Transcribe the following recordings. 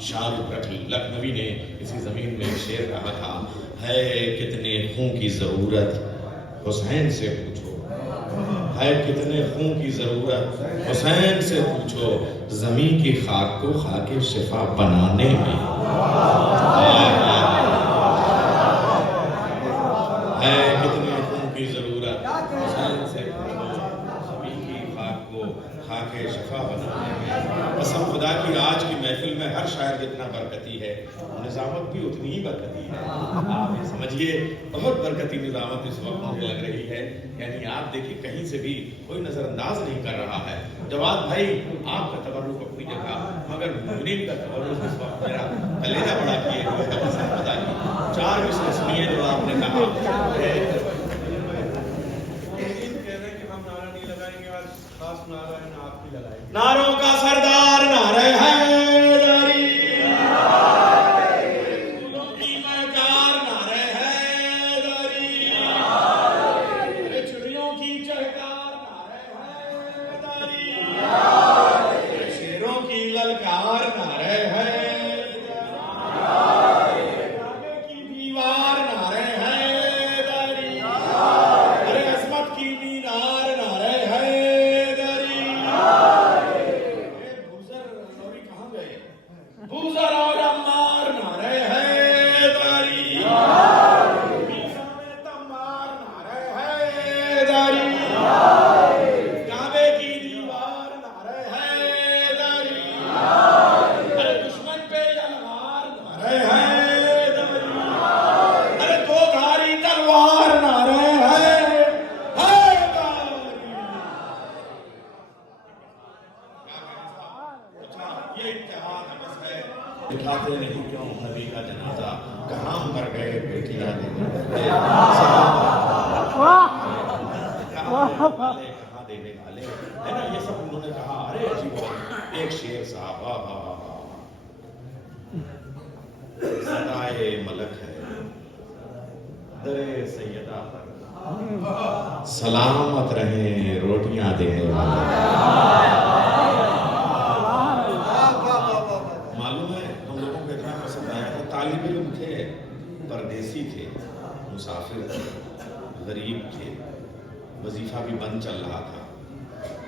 شاہ لکھنوی نے اسی زمین میں شعر کہا تھا، ہے کتنے خون کی ضرورت حسین سے پوچھو، ہے کتنے خون کی ضرورت حسین سے پوچھو، زمین کی خاک کو خاک شفا بنانے میں ہے کتنے خون کی ضرورت حسین سے پوچھو، زمین کی خاک کو خاک شفا بنانے میں۔ قسم خدا کی آج کی محفل میں ہر شاعر جتنا برکتی ہے، نظامت بھی اتنی ہی برکتی ہے۔ آپ سمجھیے بہت برکتی نظامت اس وقت مجھے لگ رہی ہے، یعنی آپ دیکھیں کہیں سے بھی کوئی نظر انداز نہیں کر رہا ہے۔ جواد بھائی آپ کا تبرک اپنی جگہ، مگر مجرم کا تبرک اس وقت میرا کلیجہ بڑا کیے ہوئے ہے۔ قسم خدا کی 4 مصرع سنیے جو آپ نے کہا نعروں کا سردار نعرہ حیدری، پھولوں کی مہکار نعرہ حیدری، چڑیوں کی چہکار نعرہ حیدری، شیروں کی للکار نعرہ حیدری، کعبے کی دیوار نعرہ حیدری، ارے عظمت کی مینار نعرہ حیدری۔ بوزر اور عمار نعرہ حیدری، میزان تمار نعرہ حیدری، کعبے کی دیوار نعرہ حیدری، ارے دشمن پہ یلغار نعرہ حیدری، ارے دو دھاری تلوار نعرہ حیدری۔ یہ اتحاد بس ہے، اٹھاتے نہیں کیوں نبی کا جنازہ، کہاں مر گئے بیٹیاں کہاں دینے والے، ہے نا؟ یہ سب انہوں نے کہا۔ ارے عجیب ایک شعر صاحب، صدائے ملک ہے در سیدہ پر، سلامت رہیں روٹیاں دینے والے۔ معلوم ہے ہم لوگوں کو اتنا پسند آیا تھا، طالب علم تھے، پردیسی تھے، مسافر تھے، غریب تھے، وظیفہ بھی بند چل رہا تھا،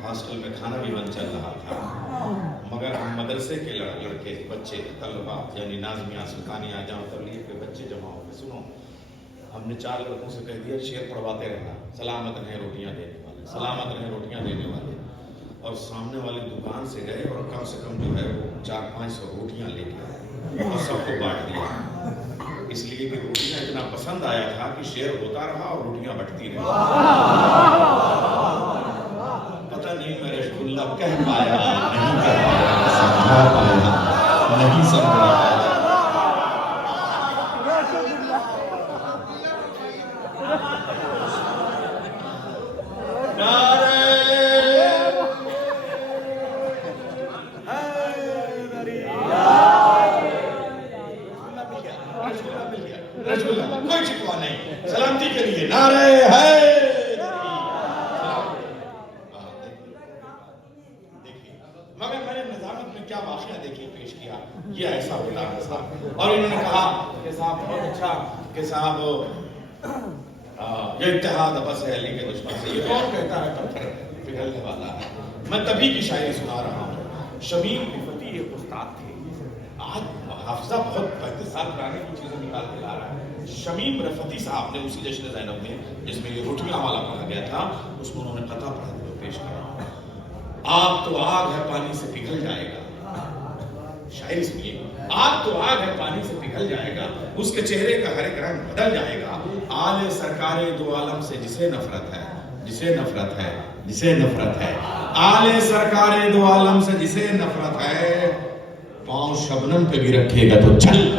ہاسٹل میں کھانا بھی بند چل رہا تھا، مگر ہم مدرسے کے لڑکے بچے طلبہ یعنی ناظمیہ سلطانیہ جامع تبلیغ کے بچے جمع ہو کے سنو، ہم نے 4 لڑکوں سے کہہ دیا شعر پڑھواتے رہنا، سلامت رہیں روٹیاں دینے والے، سلامت رہیں روٹیاں دینے والے، اور سامنے والی دکان سے گئے اور کم سے کم جو ہے وہ 400-500 روٹیاں لے کے آئے اور سب کو بانٹ دیا، اس لیے کہ روٹیاں اتنا پسند آیا تھا کہ شعر ہوتا رہا اور روٹیاں بٹتی رہی۔ پتہ نہیں میں رسول اللہ کہہ پایا نہیں کہہ پایا، سمجھا پایا نہیں سمجھا پایا۔ کوئی شکوہ نہیں، سلامتی کے لیے نعرہ حیدری۔ دیکھیے مگر میں نے نظامت میں کیا واقعہ دیکھیے پیش کیا، یہ ایسا ہوتا ہے صاحب، اور انہوں نے کہا کہ صاحب بہت اچھا کہ صاحب یہ اتحاد بس ہے علی کے دشمن سے، یہ کون کہتا ہے پتھر پگھلنے والا ہے۔ میں تبھی کی شاعری سنا رہا ہوں۔ شمیم رفتی ایک استاد تھے، آج حافظہ بہت 35 سال پرانے کی چیزیں نکال کے لا رہا ہے۔ شمیم رفتی صاحب نے اسی جشن زینب میں جس میں یہ روٹیاں والا پڑھا گیا تھا، اس میں انہوں نے قطع پڑھتے ہوئے پیش کیا، آگ تو آگ ہے پانی سے پگھل جائے گا، شاعری سنیے، آگ تو آگ ہے پانی سے پگھل جائے گا، اس کے چہرے کا ہر ایک رنگ بدل جائے گا، آل سرکار دو عالم سے جسے نفرت ہے، جسے نفرت ہے، جسے نفرت ہے، آل سرکار دو عالم سے جسے نفرت ہے، پاؤں شبنم پہ بھی رکھے گا تو چل۔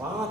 5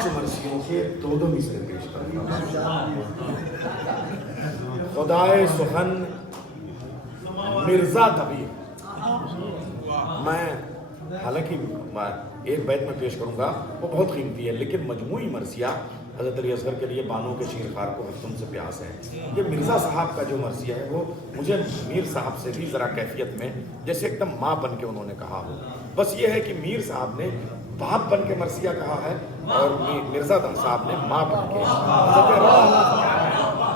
5 مرثیوں کے 2 مصرے پیش کرتا ہوں۔ خدائے سخن مرزا طبیب، میں حالانکہ ایک بیت میں پیش کروں گا وہ بہت قیمتی ہے، لیکن مجموعی مرثیہ حضرت علی اصغر کے لیے بانوں کے شیرخوار کو تم سے پیاس ہے۔ یہ مرزا صاحب کا جو مرثیہ ہے وہ مجھے میر صاحب سے بھی ذرا کیفیت میں جیسے ایک دم ماں بن کے انہوں نے کہا ہو، بس یہ ہے کہ میر صاحب نے باپ بن کے مرثیہ کہا ہے اور مرزا صاحب نے ماں بن کے۔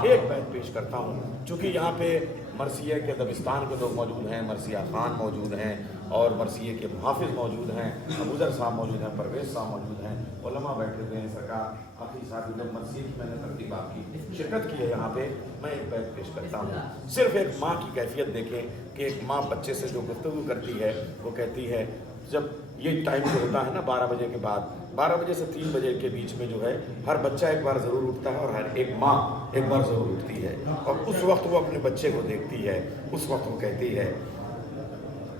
ایک بیت پیش کرتا ہوں، چونکہ یہاں پہ مرثیہ کے دبستان کے لوگ موجود ہیں، مرثیہ خان موجود ہیں اور مرثیہ کے محافظ موجود ہیں، ابوذر صاحب موجود ہیں، پرویز صاحب موجود ہیں، علماء بیٹھے ہوئے ہیں، سرکار آخری صاحب جب مرثیہ کی میں نے ترتیبات کی شرکت کی ہے یہاں پہ، میں ایک بیت پیش کرتا ہوں۔ صرف ایک ماں کی کیفیت دیکھیں کہ ایک ماں بچے سے جو گفتگو کرتی ہے وہ کہتی ہے، جب یہ ٹائم جو ہوتا ہے نا 12 بجے کے بعد، 12 بجے سے 3 بجے کے بیچ میں جو ہے ہر بچہ ایک بار ضرور اٹھتا ہے اور ہر ایک ماں ایک بار ضرور اٹھتی ہے، اور اس وقت وہ اپنے بچے کو دیکھتی ہے، اس وقت وہ کہتی ہے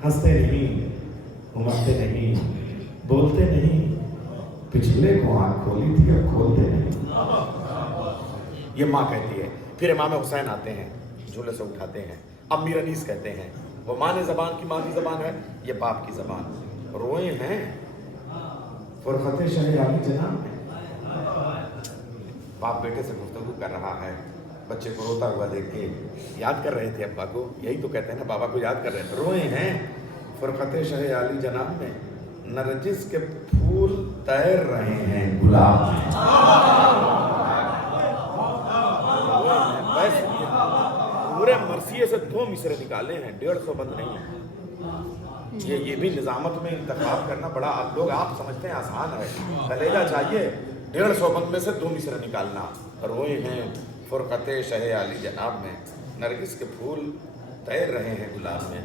ہنستے نہیں، امرتے نہیں، بولتے نہیں، پچھلے کو آنکھ کھولی تھی اب کھولتے نہیں، یہ ماں کہتی ہے۔ پھر امام حسین آتے ہیں، جھولے سے اٹھاتے ہیں، اب میر انیس کہتے ہیں وہ ماں نے زبان کی، ماں کی زبان ہے، یہ باپ کی زبان، روئے ہیں فرقت شہ عالی جناب میں۔ باپ بیٹے سے گفتگو کر رہا ہے، بچے کو روتا ہوا دیکھ کے یاد کر رہے تھے ابا کو، یہی تو کہتے ہیں نا بابا کو یاد کر رہے تھے، روئے ہیں فرقت شہ عالی جناب میں، نرجس کے پھول تیر رہے ہیں گلاب میں۔ پورے مرثیے سے 2 مصرے نکالے ہیں، 150 بند نہیں ہے۔ یہ بھی نظامت میں انتخاب کرنا بڑا لوگ آپ سمجھتے ہیں آسان ہے، کلیجہ چاہیے 150 بند میں سے 2 مصرے نکالنا۔ روئے ہیں فرقت شہ عالی جناب میں، نرگس کے پھول تیر رہے ہیں گلاب میں۔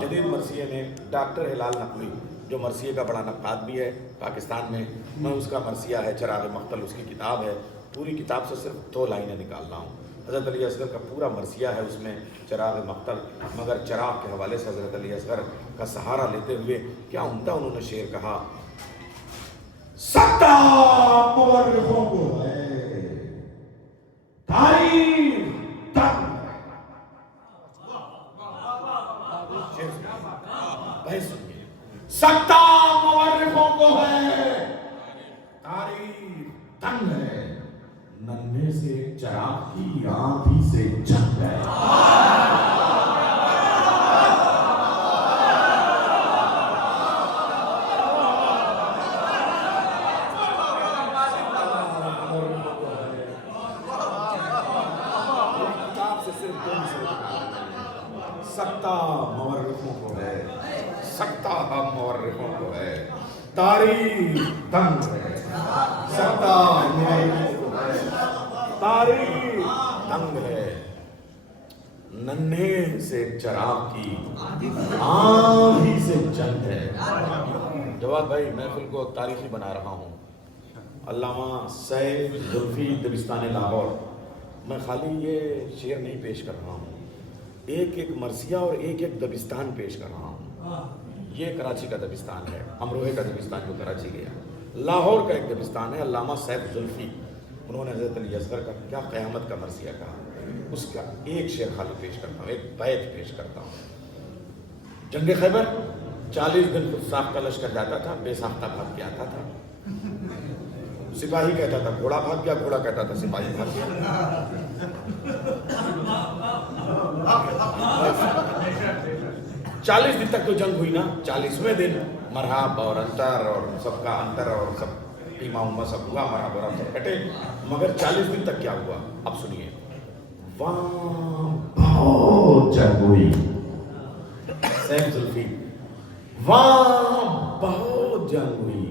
جدید مرثیے میں ڈاکٹر ہلال نقوی جو مرثیے کا بڑا نقاد بھی ہے پاکستان میں اس کا مرثیہ ہے چراغ مقتل، اس کی کتاب ہے، پوری کتاب سے صرف 2 لائنیں نکالنا ہوں۔ حضرت علی اصغر کا پورا مرثیہ ہے اس میں چراغ مقتل، مگر چراغ کے حوالے سے حضرت علی اصغر کا سہارا لیتے ہوئے کیا عمدہ انہوں نے شعر کہا، سکتہ مورخوں کو ہے تاریخ تک، سکتہ مورخوں کو ہے تاریخ تنگ ہے، ننھے سے چراغ کی آندھی سے جنگ ہے۔ سکتہ مورخوں کو ہے، سکتہ مورخوں کو ہے، تاریخ تنگ ہے، سکتہ مورخوں کو ہے، تاریخ تنگ ہے، ننھے سے چراغ کی آندھی سے جنگ ہے۔ جواد بھائی محفل کو تاریخی بنا رہا ہوں، علامہ سیف زلفی دبستان لاہور، میں خالی یہ شعر نہیں پیش کر رہا ہوں، ایک ایک مرثیہ اور ایک ایک دبستان پیش کر رہا ہوں۔ یہ کراچی کا دبستان ہے، امروہے کا دبستان جو کراچی گیا، لاہور کا ایک دبستان ہے، علامہ سیف زلفی، انہوں نے حضرت علی اصغر کا کیا قیامت کا مرثیہ کہا، اس کا ایک شعر خالی پیش کرتا ہوں، ایک بیت پیش کرتا ہوں۔ جنگ خیبر 40 دن خود ساختہ لشکر جاتا تھا، بے ساختہ بھاگ کے آتا تھا، سپاہی کہتا تھا گھوڑا بھاگ گیا، گھوڑا کہتا تھا سپاہی بھاگ گیا۔ 40 دن تک تو جنگ ہوئی نا، 40ویں دن مرحب اور انتر اور سب کا انتر اور سب ٹیمہ امہ سب ہوا، مرحب اور سب کٹے، مگر 40 دن تک کیا ہوا اب سنیے۔ وہاں بہت جنگ ہوئی، سیف زلفی، وہاں بہت جنگ ہوئی،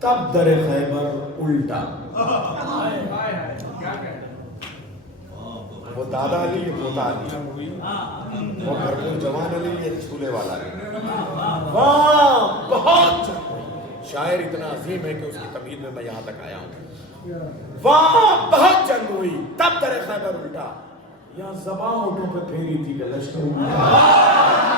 تب در خیبر الٹا، وہ دادا علی یہ پوتا علی، وہ بھرپور جوان علی یہ چھولے والا علی، وہاں بہت جنگ ہوئی۔ شاعر اتنا عظیم ہے کہ اس کی تمہید میں یہاں تک آیا ہوں۔ وہاں بہت جنگ ہوئی تب در خیبر الٹا، یہاں زباں ہونٹوں پہ پھیری تھی کہ لشکر الٹا۔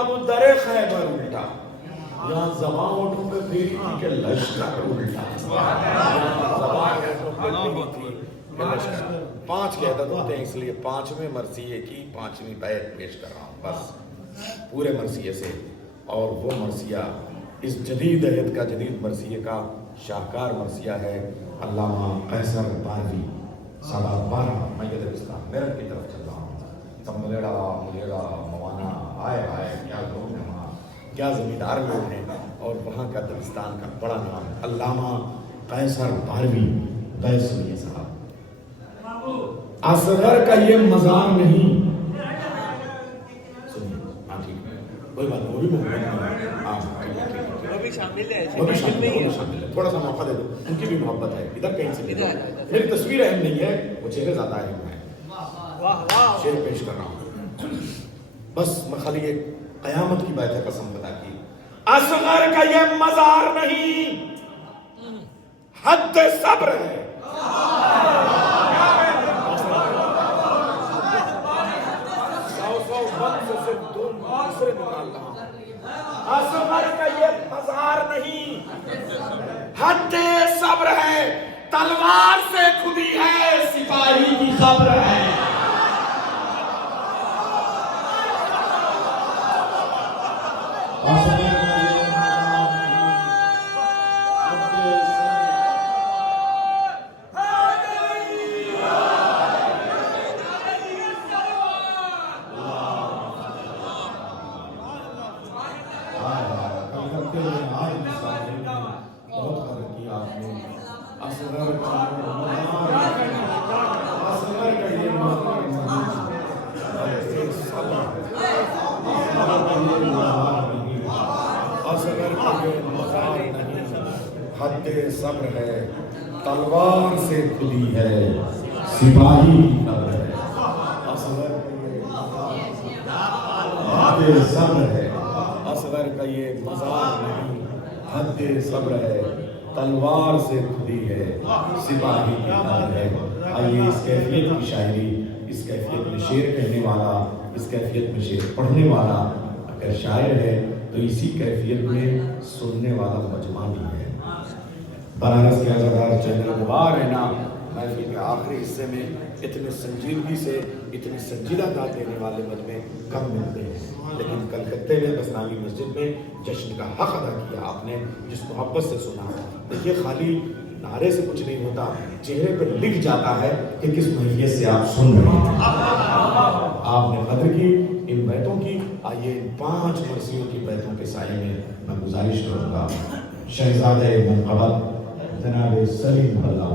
اب در خیبر الٹا، یہاں زبان اٹھوں پہ پھیری تھی کہ لشکر الٹا، زبان اٹھوں پہ پھیری تھی کہ لشکر۔ 5 کی عدد ہوتے ہیں، اس لیے 5ویں مرثیے کی 5ویں بیت پیش کر رہا ہوں بس پورے مرثیے سے۔ اور وہ مرثیہ اس جدید عہد کا، جدید مرثیے کا شاہکار مرثیہ ہے علامہ قیصر بارہوی، سادات 12 میت دبستان میرٹھ کی طرف چل رہا ہوں۔ تب ملیڑا موانا آئے کیا لوگ ہیں وہاں، کیا زمیندار لوگ ہیں، اور وہاں کا دبستان کا بڑا نام علامہ قیصر بارہوی بیسوی صاحب۔ اصغر کا یہ مزار نہیں، کوئی بات وہ بھی شامل ہے، تھوڑا سا موقع دے دو، ان کی بھی محبت ہے، ادھر کہیں سے میری تصویر اہم نہیں ہے، وہ چہرے زیادہ اہم ہے، شعر پیش کر رہا ہوں بس۔ میں خالی ایک قیامت کی بات ہے، قسم خدا کی، اصغر کا یہ مزار نہیں، حد صبر ہے۔ اصغر کا یہ مزار نہیں، حد صبر ہے، تلوار سے کھدی ہے سپاہی کی خبر ہے۔ حد صبر ہے، تلوار سے کھلی ہے سپاہی کی خبر ہے۔ حد صبر ہے، اصغر کا یہ مزار نہیں، حد صبر ہے، تلوار سے کھلی ہے سپاہی کی خبر ہے۔ آئیے اس کیفیت کی شاعری، اس کیفیت میں شعر کہنے والا، اس کیفیت میں شعر پڑھنے والا اگر شاعر ہے تو اسی کیفیت میں سننے والا مجمع بھی ہے۔ بنارس کے عزادار چینل دوبار ہے نا، محفل کے آخری حصے میں اتنے سنجیدگی سے اتنی سنجیدہ داد دینے والے مجمع کم ملتے ہیں، لیکن کلکتے میں بسنامی مسجد میں جشن کا حق ادا کیا آپ نے، جس محبت سے سنا۔ دیکھیے خالی نعرے سے کچھ نہیں ہوتا، چہرے پر لکھ جاتا ہے کہ کس نوعیت سے آپ سن رہے ہیں۔ آپ نے قدر کی ان بیتوں کی۔ آئیے ان 5 مرثیوں کی بیتوں کے سائے میں گزارش کروں گا، شہزادہ منقبت جناب سلیم اللہ